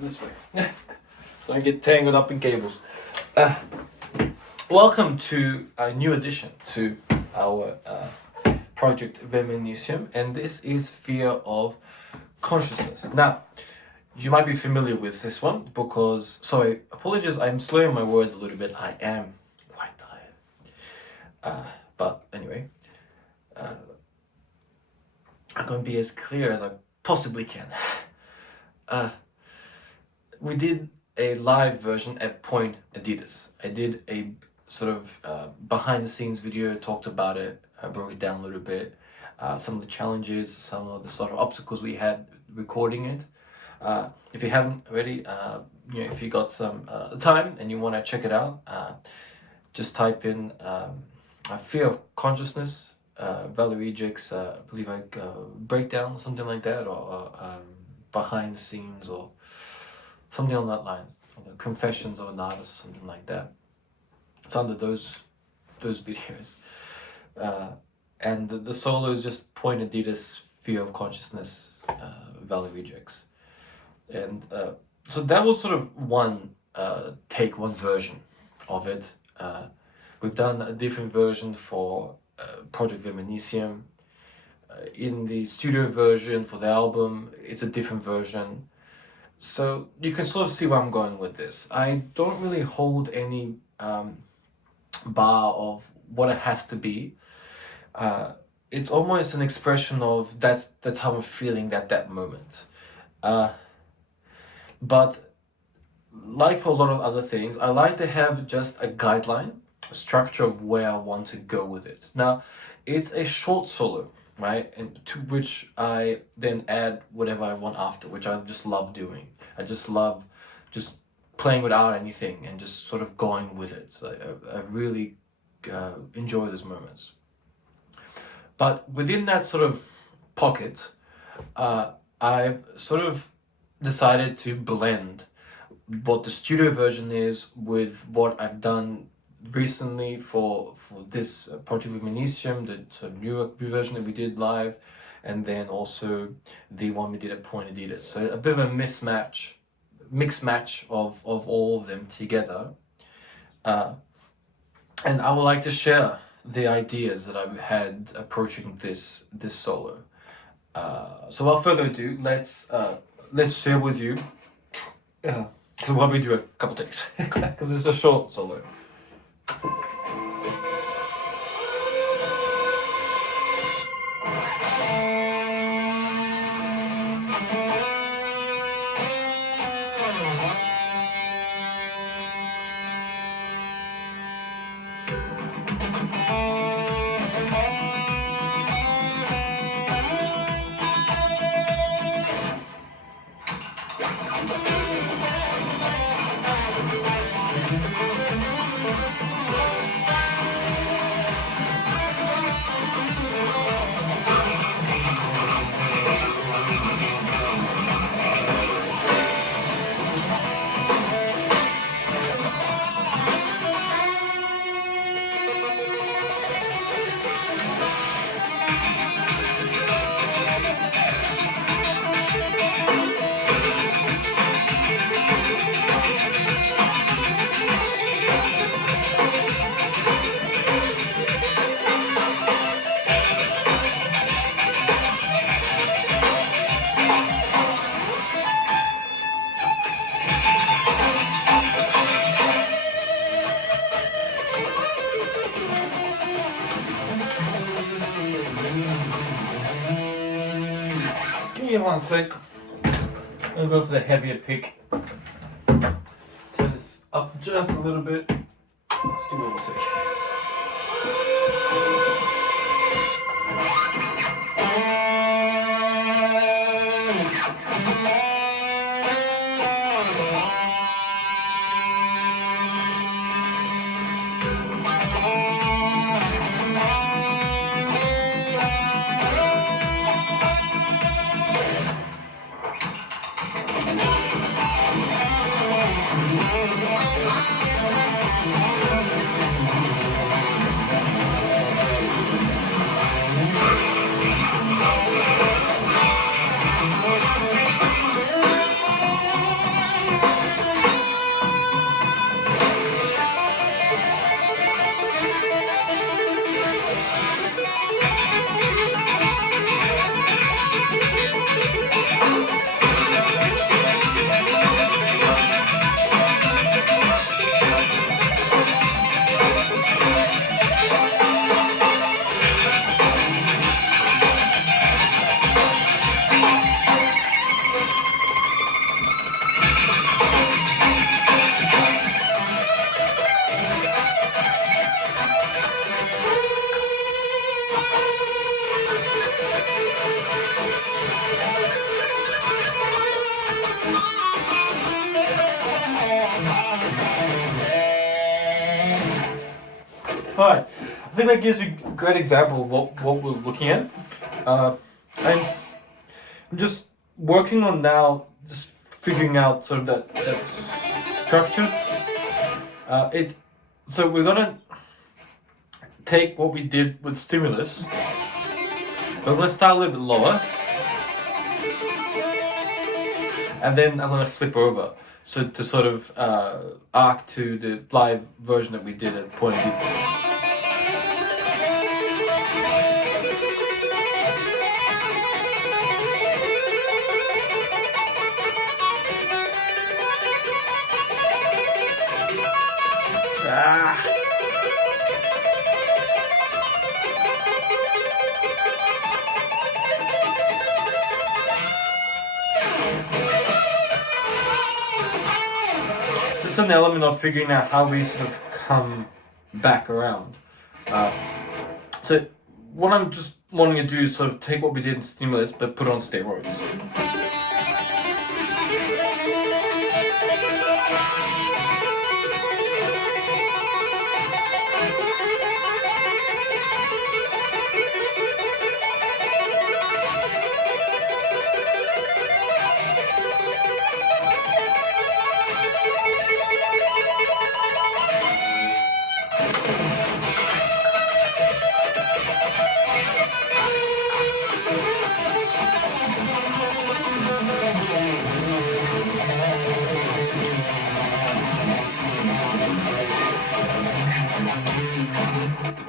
this way. So I get tangled up in cables. Welcome to a new addition to our project Viminacium, and this is Fear of Consciousness. Now, you might be familiar with this one because, sorry, apologies, I'm slurring my words a little bit. I am quite tired. But anyway, I'm going to be as clear as I possibly can. We did a live version at Point Adidas. I did a sort of behind the scenes video, talked about it, broke it down a little bit, some of the challenges, some of the sort of obstacles we had recording it. If you haven't already, if you got some time and you want to check it out, just type in Fear of Consciousness, Valarijex, I believe breakdown, something like that, or behind the scenes, or something on that line, or the Confessions of an Artist, or something like that. It's under those videos. And the solo is just Point Adidas, Fear of Consciousness, Valarijex. And so that was sort of one version of it. We've done a different version for Project Viminacium. In the studio version for the album, it's a different version. So you can sort of see where I'm going with this. I don't really hold any bar of what it has to be. It's almost an expression of that's how I'm feeling at that moment. But like for a lot of other things, I like to have just a guideline, a structure of where I want to go with it. Now, it's a short solo, right? And to which I then add whatever I want after, which I just love doing. I just love just playing without anything and just sort of going with it. So I really enjoy those moments. But within that sort of pocket, I've sort of decided to blend what the studio version is with what I've done recently for this Project Viminacium, the new version that we did live, and then also the one we did at Point Adidas. So a bit of a mixed match of all of them together. And I would like to share the ideas that I've had approaching this solo. So without further ado, let's share with you. So why don't we do a couple takes because it's a short solo. Give me 1 sec. I'll go for the heavier pick. Turn this up just a little bit. Let's do one more take. Alright, I think that gives you a great example of what we're looking at. I'm just working on now, just figuring out sort of that structure. So we're gonna take what we did with stimulus, but I'm gonna start a little bit lower, and then I'm gonna flip over, so to sort of arc to the live version that we did at Point of This. Just an element of figuring out how we sort of come back around. So what I'm just wanting to do is sort of take what we did in stimulus but put it on steroids.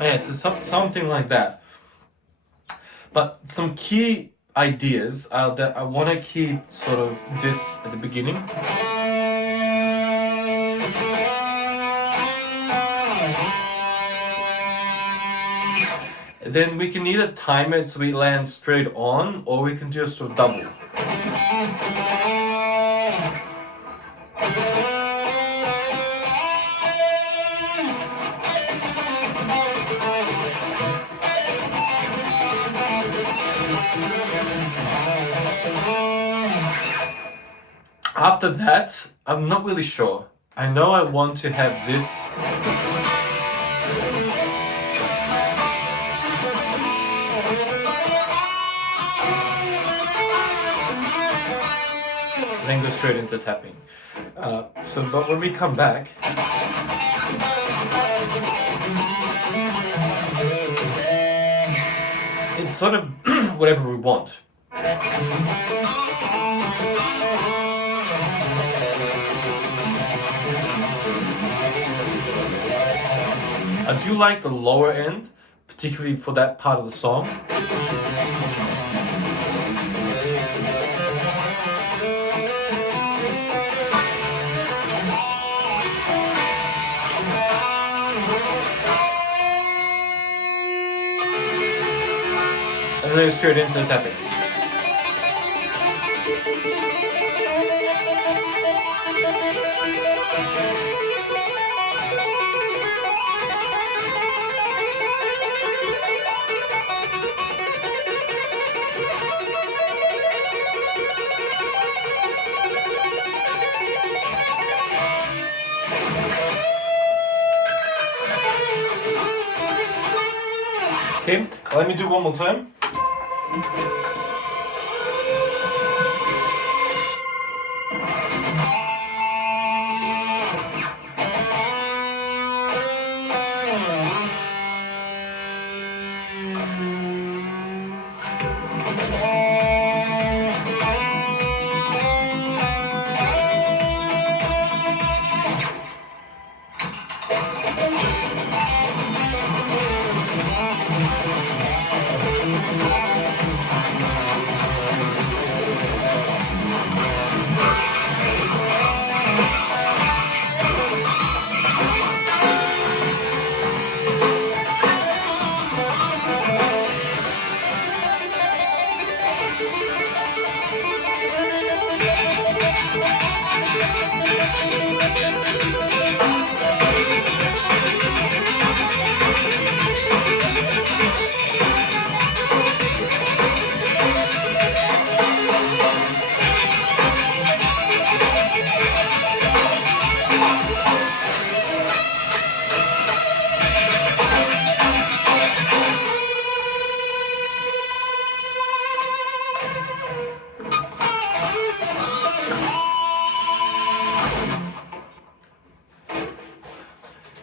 Yeah, so something like that. But some key ideas that I want to keep sort of this at the beginning. Then we can either time it so we land straight on, or we can just sort of double. After that, I'm not really sure. I know I want to have this. And then go straight into tapping. But when we come back, it's sort of whatever we want. I do like the lower end, particularly for that part of the song. And then straight into the tapping. Okay, let me do one more time.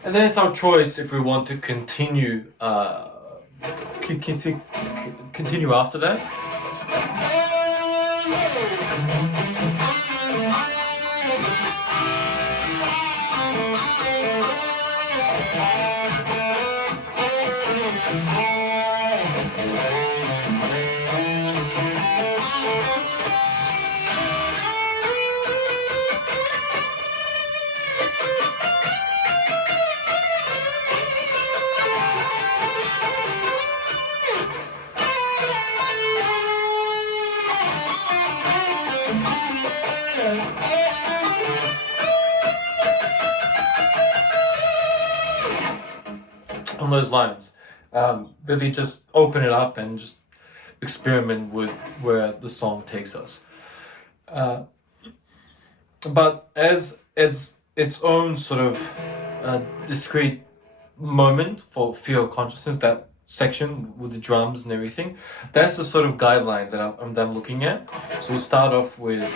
And then it's our choice if we want to continue continue after that. On those lines, really just open it up and just experiment with where the song takes us. But as its own sort of discrete moment for Feel Consciousness, that section with the drums and everything, that's the sort of guideline that I'm looking at. So we start off with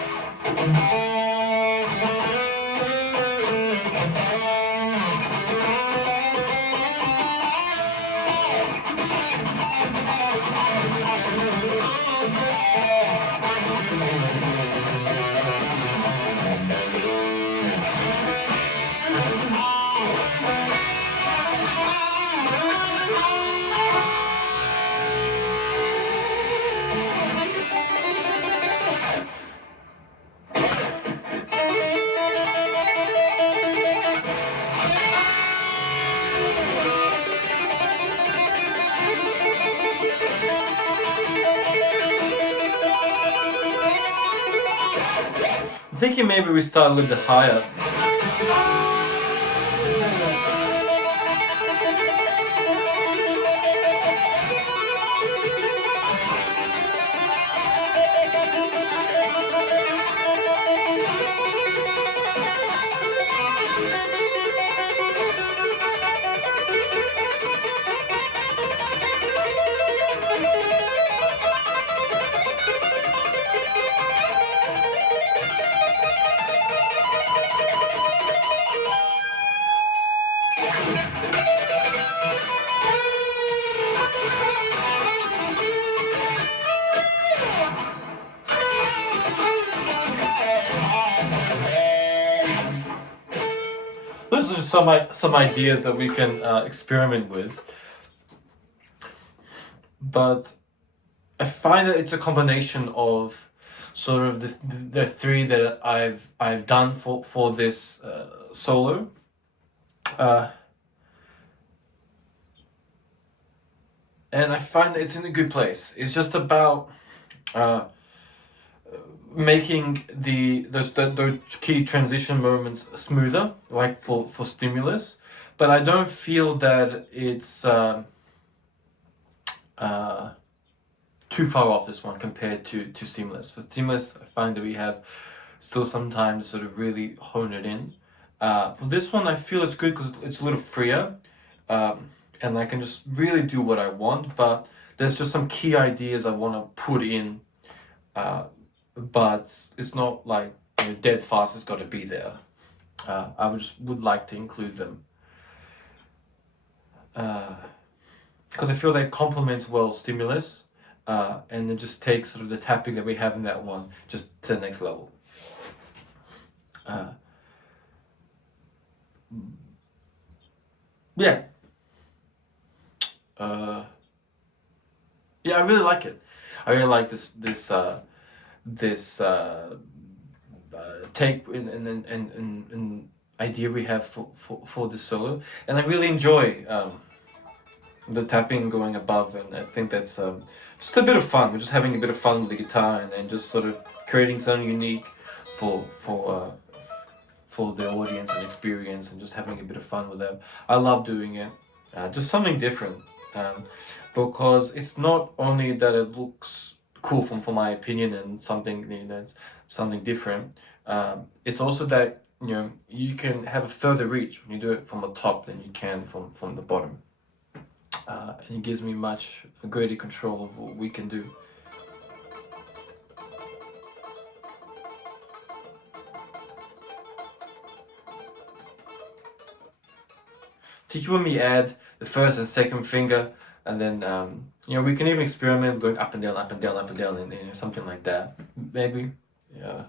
I'm thinking maybe we start a little bit higher. Those are just some ideas that we can experiment with, but I find that it's a combination of sort of the three that I've done for this solo. And I find that it's in a good place. It's just about making those key transition moments smoother, like for stimulus, but I don't feel that it's too far off this one compared to stimulus. For stimulus, I find that we have still sometimes sort of really hone it in. For this one, I feel it's good because it's a little freer, and I can just really do what I want, but there's just some key ideas I want to put in, but it's not like, you know, dead fast, it's got to be there. I would like to include them, because I feel that complements well stimulus, and it just takes sort of the tapping that we have in that one just to the next level. Yeah. Yeah, I really like it. I really like this take and idea we have for this solo, and I really enjoy the tapping going above, and I think that's just a bit of fun. We're just having a bit of fun with the guitar, and then just sort of creating something unique for the audience and experience, and just having a bit of fun with them. I love doing it. Just something different, because it's not only that it looks cool for my opinion and something, you know, it's something different. It's also that, you know, you can have a further reach when you do it from the top than you can from the bottom. And it gives me much greater control of what we can do. particularly when we add the first and second finger, and then you know, we can even experiment going up and down, up and down, up and down, and you know, something like that. Maybe, yeah.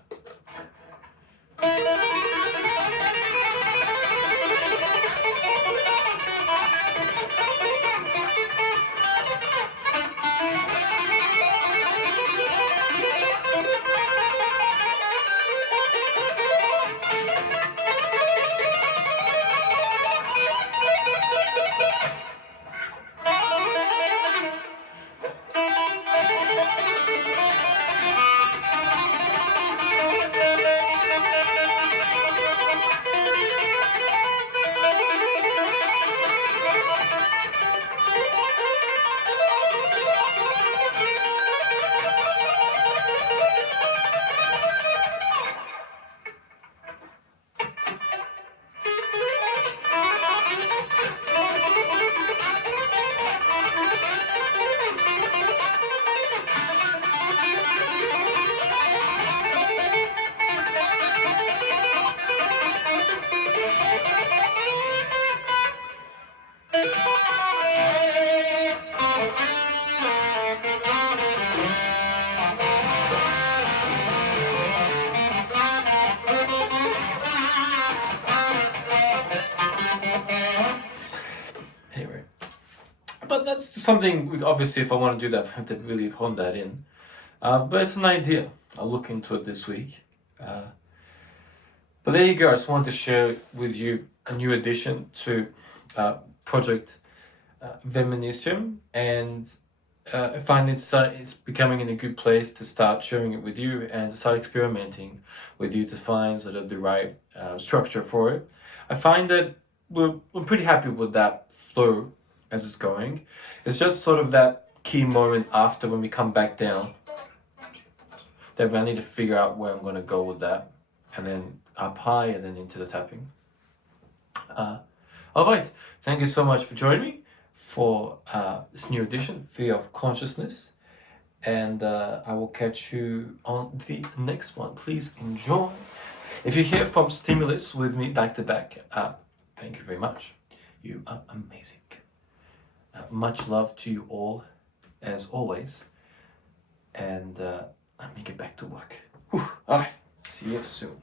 Anyway, but that's something, obviously, if I want to do that, I have to really hone that in. But it's an idea. I'll look into it this week. But there you go. I just wanted to share with you a new addition to project Viminacium, and I find it's becoming in a good place to start sharing it with you and to start experimenting with you to find sort of the right structure for it. I find that I'm pretty happy with that flow as it's going. It's just sort of that key moment after when we come back down that I need to figure out where I'm going to go with that, and then up high and then into the tapping. All right, thank you so much for joining me for this new edition, Fear of Consciousness, and I will catch you on the next one. Please enjoy. If you hear from Stimulus with me back to back, thank you very much. You are amazing. Much love to you all, as always, and let me get back to work. All right, see you soon.